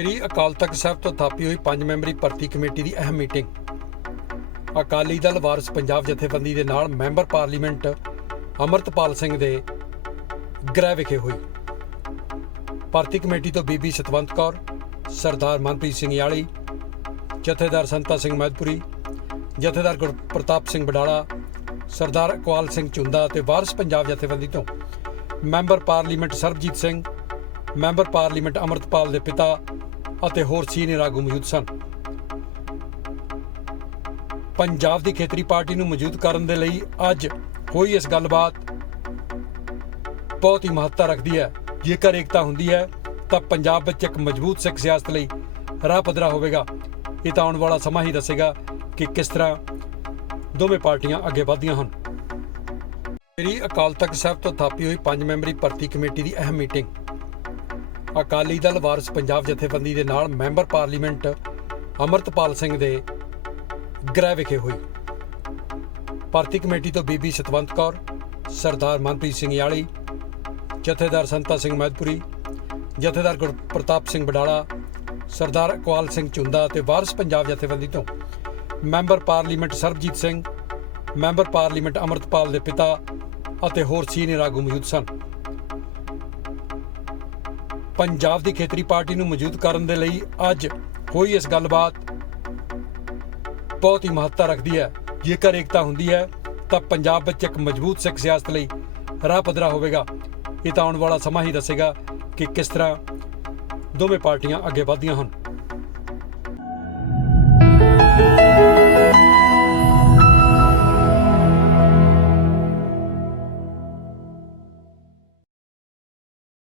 ਸ੍ਰੀ ਅਕਾਲ ਤਖਤ ਸਾਹਿਬ ਤੋਂ ਥਾਪੀ ਹੋਈ ਪੰਜ ਮੈਂਬਰੀ ਭਰਤੀ ਕਮੇਟੀ ਦੀ ਅਹਿਮ ਮੀਟਿੰਗ। ਅਕਾਲੀ ਦਲ ਵਾਰਸ ਪੰਜਾਬ ਜਥੇਬੰਦੀ ਦੇ ਨਾਲ ਮੈਂਬਰ ਪਾਰਲੀਮੈਂਟ ਅਮਰਤਪਾਲ ਸਿੰਘ ਦੇ ਗ੍ਰਹਿ ਵਿਖੇ ਹੋਈ। ਭਰਤੀ ਕਮੇਟੀ ਤੋਂ ਬੀਬੀ ਸਤਵੰਤ ਕੌਰ, ਸਰਦਾਰ ਮਨਪ੍ਰੀਤ ਸਿੰਘ ਯਾਲੀ, ਜਥੇਦਾਰ ਸੰਤਾ ਸਿੰਘ ਮਹਿਦਪੁਰੀ, ਜਥੇਦਾਰ ਗੁਰਪ੍ਰਤਾਪ ਸਿੰਘ ਬਡਾਲਾ, ਸਰਦਾਰ ਇਕਬਾਲ ਸਿੰਘ ਚੁੰਦਾ ਅਤੇ ਵਾਰਸ ਪੰਜਾਬ ਜਥੇਬੰਦੀ ਤੋਂ member parliament Sarabjit Singh member parliament Amritpal ਦੇ ਪਿਤਾ ਅਤੇ ਹੋਰ ਸੀਨੀਅਰ ਆਗੂ ਮੌਜੂਦ ਸਨ। ਪੰਜਾਬ ਦੀ ਖੇਤਰੀ ਪਾਰਟੀ ਨੂੰ ਮੌਜੂਦ ਕਰਨ ਦੇ ਲਈ ਅੱਜ ਹੋਈ ਇਸ ਗੱਲਬਾਤ ਬਹੁਤ ਹੀ ਮਹੱਤਤਾ ਰੱਖਦੀ ਹੈ। ਜੇਕਰ ਏਕਤਾ ਹੁੰਦੀ ਹੈ, ਤਾਂ ਪੰਜਾਬ ਵਿੱਚ ਇੱਕ ਮਜ਼ਬੂਤ ਸਿੱਖ ਸਿਆਸਤ ਲਈ ਰਾਹ ਪੱਧਰਾ ਹੋਵੇਗਾ। ਇਹ ਤਾਂ ਆਉਣ ਵਾਲਾ ਸਮਾਂ ਹੀ ਦੱਸੇਗਾ ਕਿ ਕਿਸ ਤਰ੍ਹਾਂ ਦੋਵੇਂ ਪਾਰਟੀਆਂ ਅੱਗੇ ਵਧਦੀਆਂ ਹਨ। ਸ੍ਰੀ ਅਕਾਲ ਤਖਤ ਸਾਹਿਬ ਤੋਂ ਥਾਪੀ ਹੋਈ ਪੰਜ ਮੈਂਬਰੀ ਭਰਤੀ ਕਮੇਟੀ ਦੀ ਅਹਿਮ ਮੀਟਿੰਗ ਅਕਾਲੀ ਦਲ ਵਾਰਸ ਪੰਜਾਬ ਜਥੇਬੰਦੀ ਦੇ ਨਾਲ ਮੈਂਬਰ ਪਾਰਲੀਮੈਂਟ ਅਮਰਤਪਾਲ ਸਿੰਘ ਦੇ ਗ੍ਰਹਿ ਵਿਖੇ ਹੋਈ। ਭਾਰਤੀ ਕਮੇਟੀ ਤੋਂ ਬੀਬੀ ਸਤਵੰਤ ਕੌਰ, ਸਰਦਾਰ ਮਨਪ੍ਰੀਤ ਸਿੰਘ ਯਾਲੀ, ਜਥੇਦਾਰ ਸੰਤਾ ਸਿੰਘ ਮਹਿਦਪੁਰੀ, ਜਥੇਦਾਰ ਗੁਰਪ੍ਰਤਾਪ ਸਿੰਘ ਬਡਾਲਾ, ਸਰਦਾਰ ਇਕਬਾਲ ਸਿੰਘ ਚੁੰਦਾ ਅਤੇ ਵਾਰਸ ਪੰਜਾਬ ਜਥੇਬੰਦੀ ਤੋਂ member parliament Sarabjit Singh, member parliament Amritpal ਦੇ ਪਿਤਾ ਅਤੇ ਹੋਰ ਸੀਨੀਅਰ ਆਗੂ ਮੌਜੂਦ ਸਨ। ਪੰਜਾਬ ਦੀ ਖੇਤਰੀ ਪਾਰਟੀ ਨੂੰ ਮੌਜੂਦ ਕਰਨ ਦੇ ਲਈ ਅੱਜ ਹੋਈ ਇਸ ਗੱਲਬਾਤ ਬਹੁਤ ਹੀ ਮਹੱਤਤਾ ਰੱਖਦੀ ਹੈ। ਜੇਕਰ ਏਕਤਾ ਹੁੰਦੀ ਹੈ, ਤਾਂ ਪੰਜਾਬ ਵਿੱਚ ਇੱਕ ਮਜ਼ਬੂਤ ਸਿੱਖ ਸਿਆਸਤ ਲਈ ਰਾਹ ਪੱਧਰਾ ਹੋਵੇਗਾ। ਇਹ ਤਾਂ ਆਉਣ ਵਾਲਾ ਸਮਾਂ ਹੀ ਦੱਸੇਗਾ ਕਿ ਕਿਸ ਤਰ੍ਹਾਂ ਦੋਵੇਂ ਪਾਰਟੀਆਂ ਅੱਗੇ ਵਧਦੀਆਂ ਹਨ।